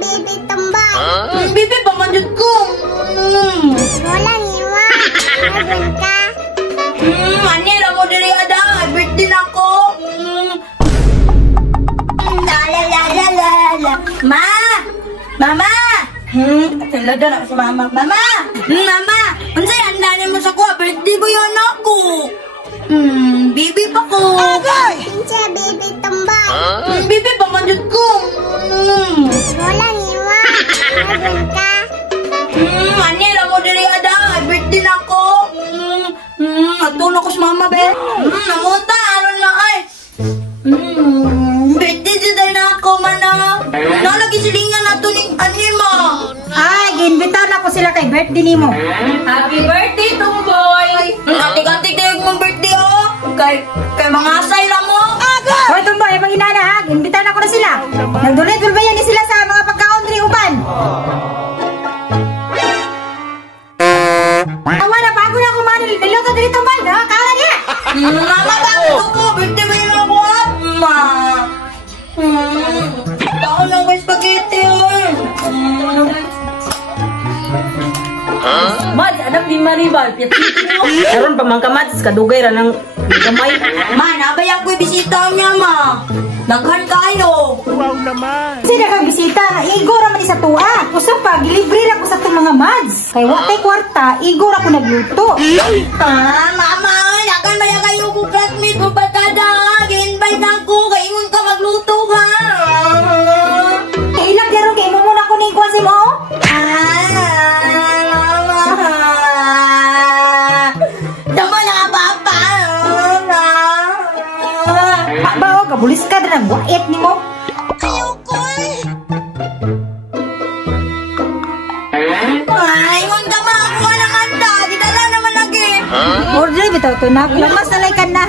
Bibi tambay. Bibi, pamanjud ko. Wala niwa. Ayun ka. Anira mo diri ada. Birthday na ko. La. Ma! Mama! Talada na si mama. Mama! Mama! Unsay andanin mo sa kuha? Birthday ba yun ako? Bibi pa ko. Pinsa Bibi tambay. Bibi, pamanjud ko. Wala niwa. Ayun ka. Anira mo diri ada. Birthday na ko. Atulong ko si mama, be. Namuta, aron na ay. Birthday dito na ako, mana. Nalagi silingan na ito ni Anima. Ay, ginbitan ako sila kay birthday nimo. Happy birthday, Tumboy. Atik-atik na yung mong birthday, oh. Kay mga asay lang mo. Hoy, Tumboy, mga inana ha. Ginbitan ako na sila. Nag-donate ba yan sila sa mga pagka-country uban? Awa na, bago na ako manil. Niluto dito, Tumboy. Nakakala niya. Mama, bakit ako? Birthday ba yun ako, ma? Ako lang ko spaghetti, oh. Mad, anak di maribal, piyatito mo. Karon pa man ka, Mads, kadugay ra ng gamay. Ma, nabayang ko yung bisita niya, ma. Naghan kayo. Sila kang bisita na igor man sa tuwa. Usa pa gilibre ra ko sa tong mga mads. Kay wa tay kwarta, igor ako nagluto. Mama, nakan ba yung kayo ko classmate mo batada? Gi-invite na ako, kaingon ka magluto ka. Kay ilang garo kay mo muna ko ning kwasi mo. Mama. Tama na papa. Bao gabulis ka na nagwait nimo. Ingon ka ba ako ng handa? Di dala naman lagi. Order bitaw to na. Lamas na lay ka na.